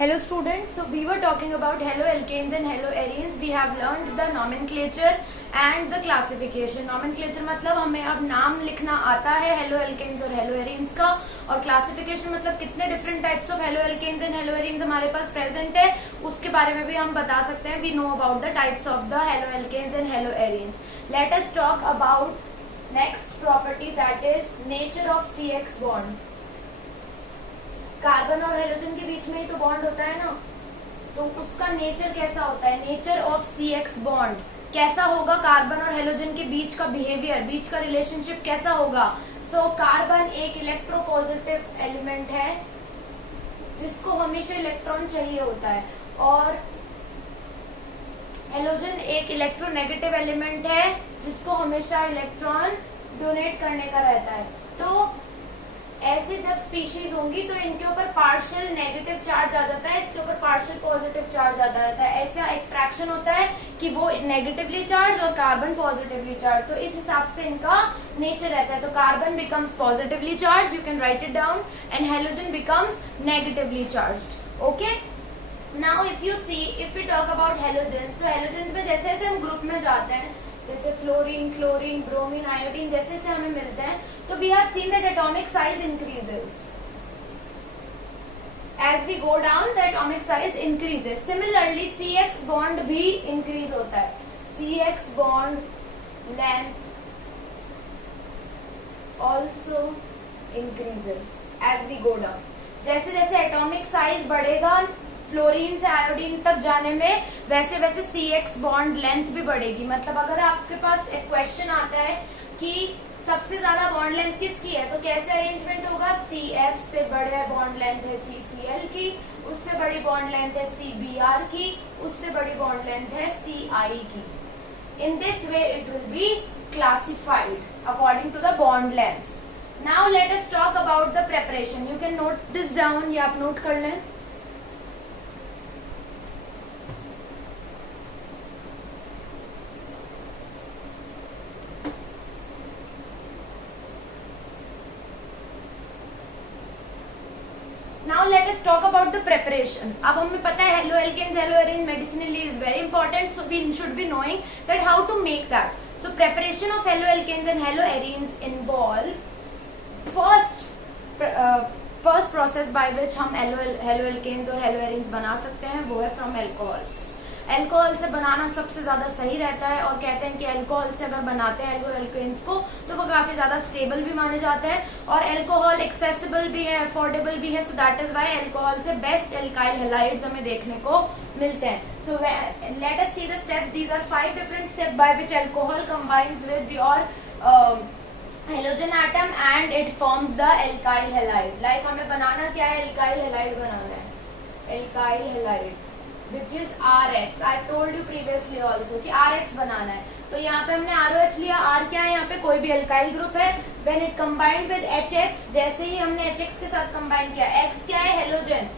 Hello students, so we were talking about haloalkanes and haloarenes. We have learned the nomenclature and the classification. Nomenclature मतलब हमें अब नाम लिखना आता है haloalkanes और haloarenes का, और classification मतलब कितने different types of haloalkanes and haloarenes हमारे पास present है, उसके बारे में भी हम बता सकते हैं. We know about the types of the haloalkanes and haloarenes. Let us talk about next property, that is nature of CX bond. Carbon और हेलोजन के बीच में ही तो बॉन्ड होता है ना, तो उसका नेचर कैसा होता है. नेचर ऑफ CX बॉन्ड कैसा होगा, कार्बन और हेलोजन के बीच का बिहेवियर, बीच का रिलेशनशिप कैसा होगा. सो कार्बन एक इलेक्ट्रोपॉजिटिव एलिमेंट है जिसको हमेशा इलेक्ट्रॉन चाहिए होता है, और हेलोजन एक इलेक्ट्रोनेगेटिव एलिमेंट है जिसको हमेशा इलेक्ट्रॉन डोनेट करने का रहता है. तो ऐसे जब स्पीशीज होंगी तो इनके ऊपर पार्शियल नेगेटिव चार्ज आ जाता है, इसके ऊपर पार्शियल पॉजिटिव चार्ज आ जाता है. ऐसा एक फ्रैक्शन होता है कि वो नेगेटिवली चार्ज और कार्बन पॉजिटिवली चार्ज, तो इस हिसाब से इनका नेचर रहता है. तो carbon becomes positively charge, you can write it down, and halogen becomes negatively charged. Okay, now if you see, if we talk about halogens, तो हेलोजेंस में जैसे जैसे हम ग्रुप में जाते हैं, जैसे फ्लोरीन, क्लोरीन, ब्रोमीन, आयोडीन, जैसे जैसे हमें मिलते हैं, तो we have seen that atomic size increases. As we go down the atomic size increases. Similarly CX bond भी इंक्रीज होता है. CX bond length also increases as we go down. जैसे जैसे एटॉमिक साइज बढ़ेगा फ्लोरीन से iodine तक जाने में, वैसे वैसे CX बॉन्ड लेंथ भी बढ़ेगी. मतलब अगर आपके पास एक क्वेश्चन आता है कि सबसे ज्यादा बॉन्ड लेंथ किसकी है, तो कैसे अरेंजमेंट होगा. CF से बड़े बॉन्ड लेंथ है CCl की, उससे बड़ी बॉन्ड लेंथ है CBr की, उससे बड़ी बॉन्ड लेंथ है CI की. In this way it will be classified according to the bond lengths. Now let us talk about the preparation. You can note this down, ये आप नोट कर लें. Now let us talk about the preparation. अब हमें पता है haloalkanes, haloarenes medicinally is very important, so we should be knowing that how to make that. So preparation of haloalkanes and haloarenes involve first process by which हम haloalkanes और haloarenes बना सकते हैं, वो है from alcohols. अल्कोहल से बनाना सबसे ज्यादा सही रहता है, और कहते हैं कि अल्कोहल से अगर बनाते हैं एल्कोहल्केन्स को तो वो काफी ज्यादा स्टेबल भी माने जाते हैं, और अल्कोहल एक्सेसिबल भी है, अफोर्डेबल भी है. So that is why alcohol से बेस्ट एल्काइल हैलाइड्स हमें देखने को मिलते हैं. So let us see the step. These are 5 different step by which alcohol combines with your halogen atom and it forms the alkyl halide. Like हमें बनाना क्या है, एल्काइल हैलाइड बनाना है. Alkyl halide which is RH. I told you previously also कि RH बनाना है. तो यहाँ पे हमने ROH लिया. R क्या है, यहाँ पे कोई भी अल्काइल ग्रुप है. When it combined with HX, जैसे ही हमने HX के साथ कंबाइन किया, X क्या है, halogen.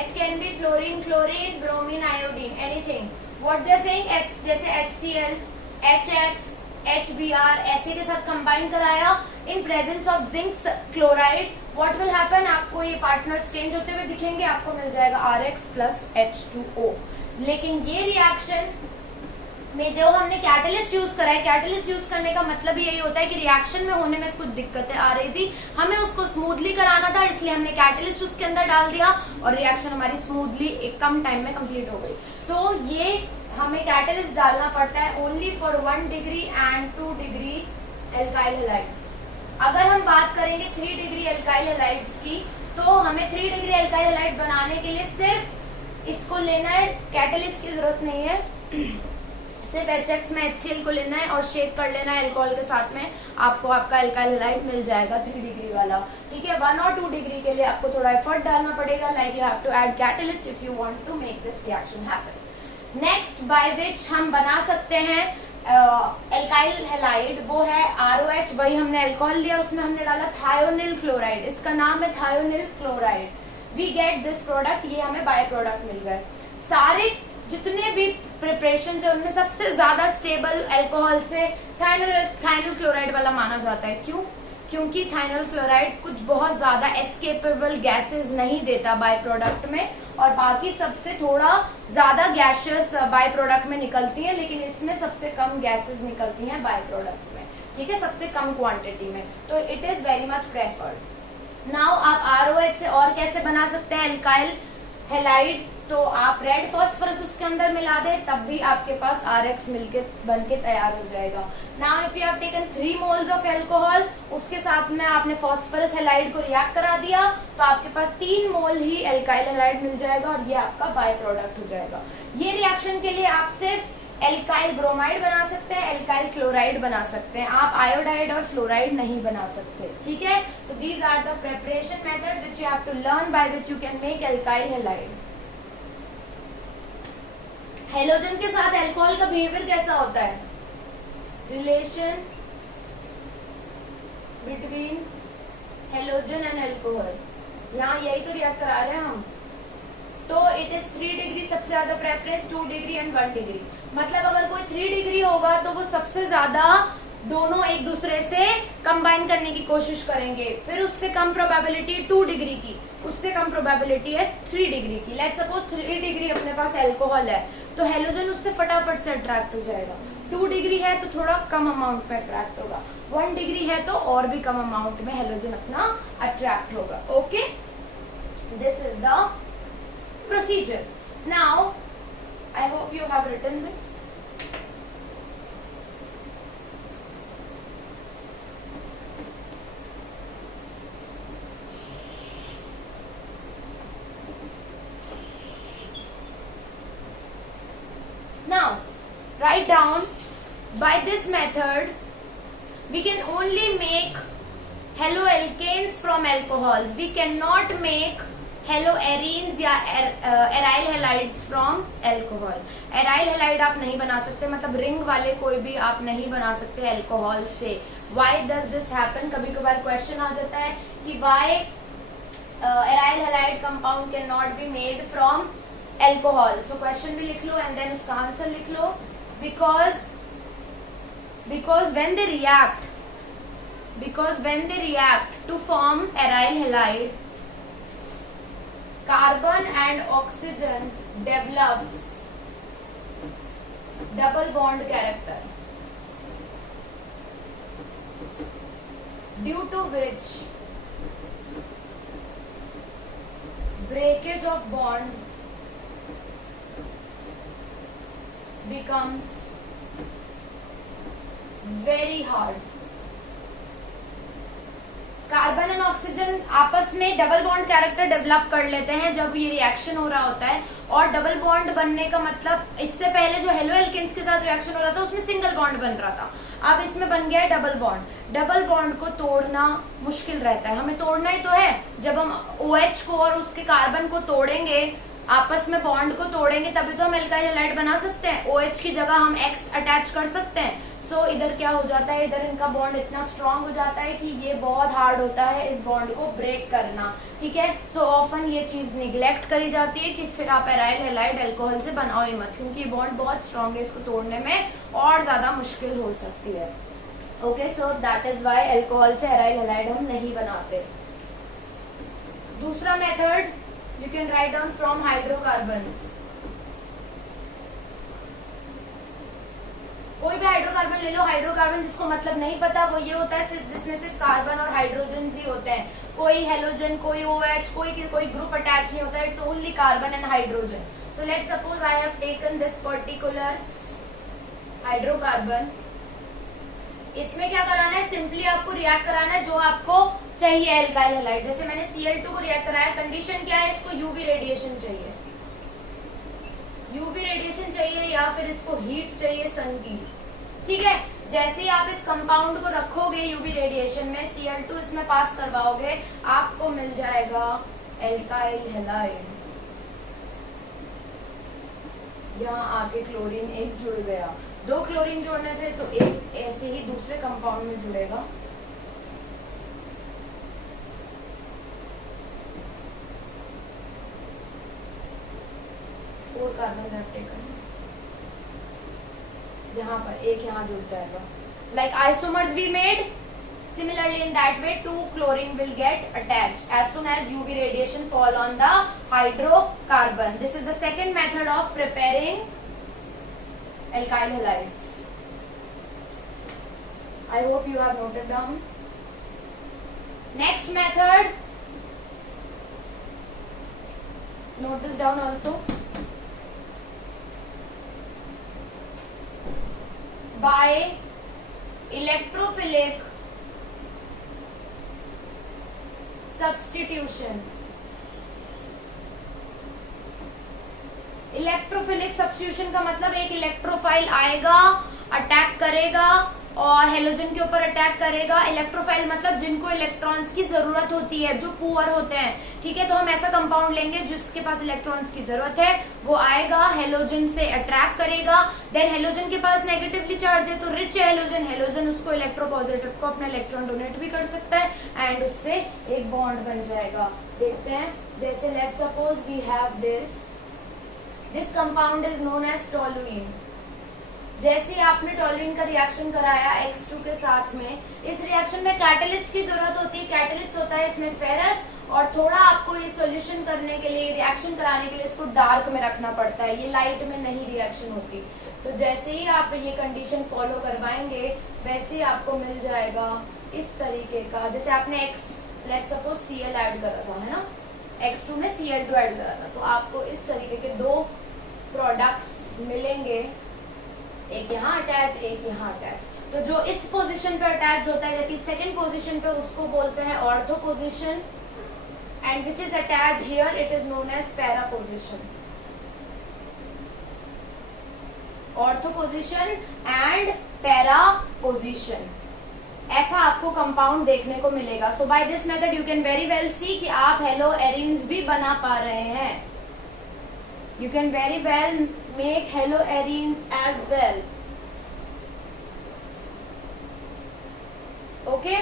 H can be fluorine, chlorine, bromine, iodine, anything. What they are saying, X जैसे HCl, HF, HBr ऐसे के साथ कंबाइन कराया in presence of zinc chloride. What will happen, आपको ये पार्टनर्स चेंज होते हुए दिखेंगे, आपको मिल जाएगा RX plus H2O. लेकिन ये रिएक्शन में जो हमने कैटलिस्ट यूज करा है, कैटलिस्ट यूज करने का मतलब यही होता है कि रिएक्शन में होने में कुछ दिक्कतें आ रही थी, हमें उसको स्मूथली कराना था, इसलिए हमने कैटलिस्ट उसके अंदर डाल दिया और रिएक्शन हमारी स्मूथली एक कम टाइम में कंप्लीट हो गई. तो ये हमें कैटलिस्ट डालना पड़ता है only for 1 degree and 2 degree alkyl halides. अगर हम बात करेंगे 3 डिग्री एल्काइल हैलाइड्स की, तो हमें 3 डिग्री एल्काइल हैलाइड बनाने के लिए सिर्फ इसको लेना है, कैटलिस्ट की जरूरत नहीं है. सिर्फ HX में HCl को लेना है और शेक कर लेना है अल्कोहल के साथ में, आपको आपका एल्काइल हैलाइड मिल जाएगा 3 डिग्री वाला. ठीक है, 1 और 2 डिग्री के लिए आपको थोड़ा एफर्ट डालना पड़ेगा, like you have to add catalyst if you want to make this reaction happen. Next by which हम बना सकते हैं एल्काइल हैलाइड, वो है ROH. वही हमने अल्कोहल लिया, उसमें हमने डाला थायोनिल क्लोराइड. इसका नाम है thionyl chloride. We get this product, ये हमें बाय प्रोडक्ट मिल गए. सारे जितने भी प्रिपरेशन है उनमें सबसे ज्यादा स्टेबल अल्कोहल से थायोनिल क्लोराइड वाला माना जाता है. क्यों, क्योंकि इथाइनल क्लोराइड कुछ बहुत ज्यादा एस्केपेबल गैसेस नहीं देता बाय प्रोडक्ट में, और बाकी सबसे थोड़ा ज्यादा गैसेस बाय प्रोडक्ट में निकलती हैं, लेकिन इसमें सबसे कम गैसेस निकलती हैं बाय प्रोडक्ट में, ठीक है, सबसे कम क्वांटिटी में, तो it is very much preferred. Now आप ROH से और कैसे बना सकते हैं एल्काइल हैलाइड, तो आप रेड फास्फोरस उसके अंदर मिला दें, तब भी आपके पास RX मिलके बन के तैयार हो जाएगा। Now if you have taken 3 moles of alcohol, उसके साथ में आपने फास्फोरस हैलाइड को रिएक्ट करा दिया, तो आपके पास 3 मोल ही एल्काइल हैलाइड मिल जाएगा, और ये आपका बाय प्रोडक्ट हो जाएगा। ये रिएक्शन के लिए आप सिर्फ एल्काइल ब्रोमाइड बना सकते हैं, एल्काइल क्लोराइड बना सकते हैं, आप आयोडाइड और फ्लोराइड नहीं बना सकते, ठीक है। So these are the preparation methods which you have to learn by which you can make alkyl halide. Halogen के साथ अल्कोहल का बिहेवियर कैसा होता है? Relation between halogen and alcohol, यहाँ यही तो रिएक्ट करा रहे हैं हम, तो इट इज 3 डिग्री सबसे ज्यादा प्रेफरेंस, 2 डिग्री एंड 1 डिग्री। मतलब अगर कोई 3 डिग्री होगा तो वो सबसे ज्यादा दोनों एक दूसरे से कंबाइन करने की कोशिश करेंगे, फिर उससे कम प्रोबेबिलिटी 2 डिग्री की, उससे कम प्रोबेबिलिटी है 3 डिग्री की। लाइक सपोज 3 डिग्री अपने पास अल्कोहल है, तो हेलोजन उससे फटाफट से अट्रैक्ट हो जाएगा। 2 डिग्री है तो थोड़ा कम अमाउंट में अट्रैक्ट होगा, 1 डिग्री है तो और भी कम अमाउंट में हेलोजन अपना अट्रैक्ट होगा। Okay, this is the procedure. Now I hope you have written this. Now, write down, by this method, we can only make haloalkanes from alcohols. We cannot make haloarenes या aryl halides from alcohol. aryl halide आप नहीं बना सकते, मतलब ring वाले कोई भी आप नहीं बना सकते अल्कोहल से। Why does this happen? कभी कभार क्वेश्चन आ जाता है कि why aryl halide compound cannot be made from alcohol. So question भी लिख लो and then उसका आंसर लिख लो। because when they react to form aryl halide, carbon and oxygen develops double bond character, due to which breakage of bond becomes very hard. Carbon and oxygen आपस में double bond character develop कर लेते हैं जब ये reaction हो रहा होता है, और डबल बॉन्ड बनने का मतलब, इससे पहले जो हेलोएल्केन्स के साथ रिएक्शन हो रहा था उसमें सिंगल बॉन्ड बन रहा था, अब इसमें बन गया है डबल बॉन्ड। डबल बॉन्ड को तोड़ना मुश्किल रहता है, हमें तोड़ना ही तो है। जब हम OH को और उसके कार्बन को तोड़ेंगे, आपस में बॉन्ड को तोड़ेंगे, तभी तो हम एल्काइल हैलाइड बना सकते हैं। OH की जगह हम X अटैच कर सकते हैं। सो इधर क्या हो जाता है, इधर इनका बॉन्ड इतना स्ट्रांग हो जाता है कि ये बहुत हार्ड होता है इस बॉन्ड को ब्रेक करना, ठीक है। सो ऑफन ये चीज निग्लेक्ट करी जाती है कि फिर आप एराइल हैलाइड अल्कोहल से बनाओ ही मत, क्योंकि ये बॉन्ड बहुत स्ट्रांग है, इसको तोड़ने में और ज्यादा मुश्किल हो सकती है। Okay, so that is why alcohol से एराइल हैलाइड हम नहीं बनाते। दूसरा method you can write down from hydrocarbons. कोई भी हाइड्रोकार्बन ले लो। हाइड्रोकार्बन जिसको मतलब नहीं पता वो ये होता है जिसमें सिर्फ कार्बन और हाइड्रोजन ही होते हैं, कोई हेलोजन, कोई OH, कोई ग्रुप अटैच नहीं होता, it's only carbon and hydrogen. So let's suppose I have taken this particular hydrocarbon. इसमें क्या कराना है, सिंपली आपको रिएक्ट कराना है जो आपको चाहिए एल्काइल हैलाइड। जैसे मैंने Cl2 को रिएक्ट कराया, कंडीशन क्या है, इसको यूवी रेडिएशन चाहिए, यूवी रेडिएशन चाहिए या फिर इसको हीट चाहिए सन की, ठीक है। जैसे ही आप इस कंपाउंड को रखोगे यूवी रेडिएशन में, Cl2 इसमें पास करवाओगे, आपको मिल जाएगा एल्काइल हैलाइड। यहाँ आके क्लोरीन एक जुड़ गया, 2 क्लोरीन जोड़ने थे तो एक ऐसे ही दूसरे कंपाउंड में जुड़ेगा। फोर कार्बन हैव टेकन, यहाँ पर एक यहाँ जुड़ जाएगा। Like isomers we made Similarly, in that way, 2 chlorine will get attached as soon as UV radiation fall on the hydrocarbon. This is the second method of preparing alkyl halides. I hope you have noted down. Next method, note this down also. By electrophilic substitution. Electrophilic substitution का मतलब एक electrophile आएगा, attack करेगा और halogen के ऊपर attack करेगा. Electrophile मतलब जिनको इलेक्ट्रॉन्स की जरूरत होती है, जो पुअर होते हैं. ठीक है, तो हम ऐसा कंपाउंड लेंगे जिसके पास इलेक्ट्रॉन्स की जरूरत है, वो आएगा, हेलोजन से अट्रैक्ट करेगा. देन हेलोजन के पास नेगेटिवली चार्ज है तो रिच है हेलोजन, हेलोजन उसको इलेक्ट्रोपॉजिटिव को अपना इलेक्ट्रॉन डोनेट भी कर सकता है एंड उससे एक बॉन्ड बन जाएगा. देखते हैं, जैसे let's suppose we have this compound is known as toluene. जैसे आपने टोलुइन का रिएक्शन कराया X2 के साथ में, इस रिएक्शन में कैटलिस्ट की जरूरत होती है. कैटलिस्ट होता है इसमें फेरस, और थोड़ा आपको ये सॉल्यूशन करने के लिए, रिएक्शन कराने के लिए इसको डार्क में रखना पड़ता है. ये लाइट में नहीं रिएक्शन होती. तो जैसे ही आप ये कंडीशन फॉलो करवाएंगे वैसे ही आपको मिल जाएगा इस तरीके का. जैसे आपने लेट्स सपोज Cl ऐड करा था, है ना, X2 में Cl2 ऐड करा था, तो आपको इस तरीके के 2 प्रोडक्ट्स मिलेंगे, एक यहाँ अटैच, एक यहाँ अटैच. तो जो इस पोजीशन पे अटैच होता है, जबकि सेकंड पोजीशन पे, उसको बोलते हैं ortho position, and which is attach here it is known as para position. Ortho position and para position, ऐसा आपको कंपाउंड देखने को मिलेगा. So by this method you can very well see कि आप हेलो एरिन्स भी बना पा रहे हैं. You can very well make haloarenes as well. Okay?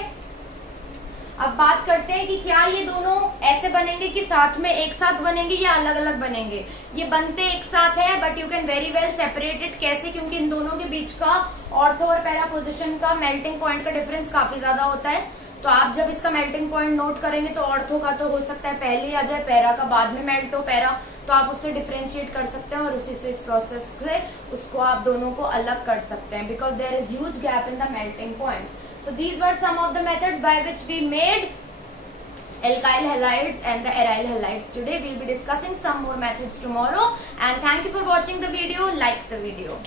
अब बात करते हैं कि क्या ये दोनों ऐसे बनेंगे कि साथ में एक साथ बनेंगे या अलग अलग बनेंगे. ये बनते एक साथ है, but you can very well separate it. कैसे? क्योंकि इन दोनों के बीच का ऑर्थो और पैरा पोजीशन का मेल्टिंग पॉइंट का डिफरेंस काफी ज्यादा होता है. तो आप जब इसका मेल्टिंग पॉइंट नोट करेंगे तो ऑर्थो का तो हो सकता है पहले आ जाए, पैरा का बाद में मेल्ट हो पैरा, तो आप उससे डिफरेंशिएट कर सकते हैं और उसी से इस प्रोसेस से उसको आप दोनों को अलग कर सकते हैं, because there is huge gap in the melting points. So these were some of the methods by which we made alkyl halides and the aryl halides. Today we'll be discussing some more methods tomorrow, and thank you for watching the video. Like the video.